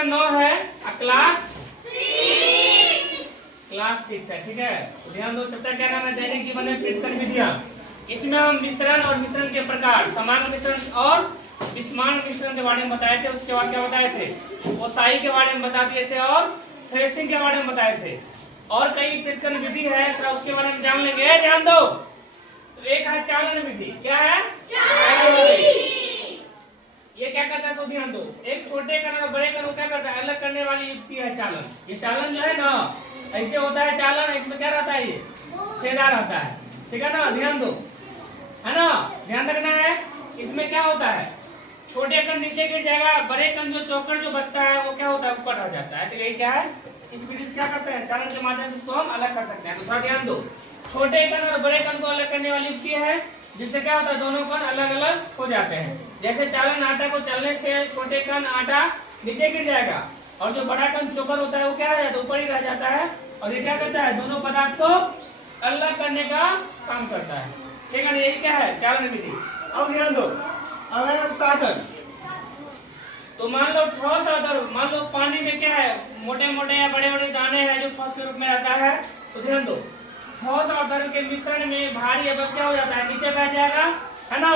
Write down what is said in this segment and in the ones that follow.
अपना 9 है, क्लास 6 है, ठीक है। तो ध्यान दो, चैप्टर क्या नाम है? दैनिक जीवन में पृथक विधियां। इसमें हम मिश्रण और मिश्रण के प्रकार, समान मिश्रण और विषमान मिश्रण के बारे में बताए थे। उसके बाद क्या बताए थे? ओसाई के बारे में बता दिए थे और थ्रेसिंग के बारे में बताए थे। और कई पृथक विधि है, तो उसके बारे में जान लेंगे। ध्यान दो, तो एक है चालन विधि। क्या है? चालन विधि। ये क्या करता है? सो ध्यान दो, एक छोटे कण और बड़े कण को क्या करता है? अलग करने वाली युक्ति है चालन। ये चालन जो है ना, ऐसे होता है चालन। इसमें क्या रहता है? ये छेदा रहता है, ठीक है ना। ध्यान दो, है ना, ध्यान रखना है। इसमें क्या होता है? छोटे कण नीचे गिर जाएगा, बड़े कण जो चौकड़ जो बचता है वो क्या होता है? ऊपर आ जाता है। तो यही क्या है? इस विधि से क्या करते हैं? चालन के माध्यम से उसको हम अलग कर सकते हैं। तो थोड़ा ध्यान दो, छोटे कण और बड़े कण को अलग करने वाली युक्ति है, जिससे क्या होता है? दोनों कण अलग अलग हो जाते हैं। जैसे चालन आटा को चलने से छोटे कण आटा नीचे गिर जाएगा, और जो बड़ा कण चोकर होता है वो क्या रह जाता है? ऊपर ही रह जाता है। और ये क्या करता है? दोनों पदार्थ को अलग करने का काम करता है, ठीक है ना। यही क्या है? चालन विधि। अब ध्यान दो, अब है साधन। तो मान लो ठोस आधार, मान लो पानी में क्या है? मोटे मोटे या बड़े बड़े दाने हैं जो ठोस के रूप में रहता है। तो ध्यान दो, ठोस और तरल के मिश्रण में भारी अब क्या हो जाता है? नीचे बैठ जाएगा, है ना।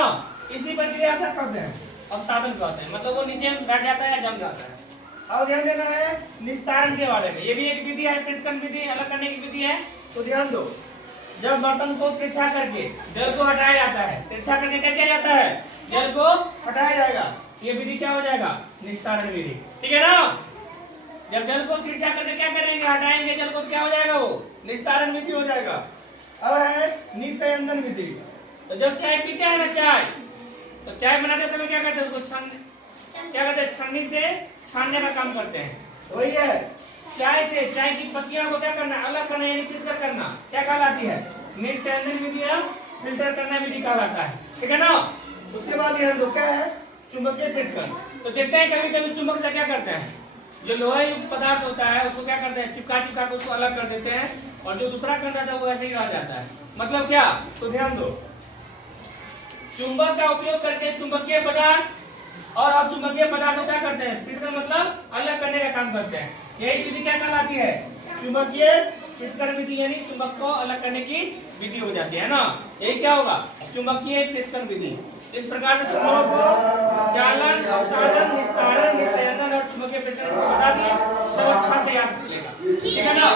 इसी प्रक्रिया क्या करते हैं? अब साधन कहते हैं, मतलब वो नीचे बैठ जाता है, जम जाता है। अब ध्यान देना है निस्तारण के बारे में। ये भी एक विधि है, पृथक्करण विधि, अलग करने की विधि है। तो ध्यान दो, जब बर्तन को तिरछा करके जल को हटाया जाता है, तिरछा करके क्या किया जाता है? जल को हटाया जाएगा। ये विधि क्या हो जाएगा? निस्तारण विधि, ठीक है ना। जब जल को तिरछा करके क्या करेंगे? हटाएंगे जल को, क्या हो जाएगा? वो निस्तारण विधि हो जाएगा। अब है निस्यंदन विधि। तो जब चाय पीते हैं ना, चाय, तो चाय बनाते समय क्या करते हैं? उसको क्या करते हैं? छन्नी से छानने का काम करते हैं। वही है, चाय से चाय की पत्तियों को क्या करना? अलग करना, यानी फिल्टर करना। क्या कहलाती है? निस्यंदन विधि या फिल्टर करना विधि कहलाता है, ठीक है ना। उसके बाद ध्यान दो, क्या है? चुंबकीय पृथक्करण। तो देखते हैं कभी कभी चुंबक से क्या करते हैं? जो लोहा युक्त पदार्थ होता है उसको क्या करते हैं? चिपका चिपका के उसको अलग कर देते हैं, और जो दूसरा कण रहता है वो ऐसे ही रह जाता है। मतलब क्या? तो ध्यान दो, चुंबक का उपयोग करके चुंबकीय पदार्थ और अचुंबकीय पदार्थ को क्या करते हैं? पृथक्करण मतलब अलग करने का काम करते हैं। यही विधि क्या कहलाती है? चुंबकीय पृथक्करण विधि, यानी चुंबक को अलग करने की विधि हो जाती है ना। यही क्या होगा? चुंबकीय पृथक्करण विधि। इस प्रकार से चुंबकों को चालन, अपसारण, निस्तारण, निस्यंदन और चुंबकीय पृथक्करण बता दिए। सब अच्छा से याद रखिएगा, ठीक है ना।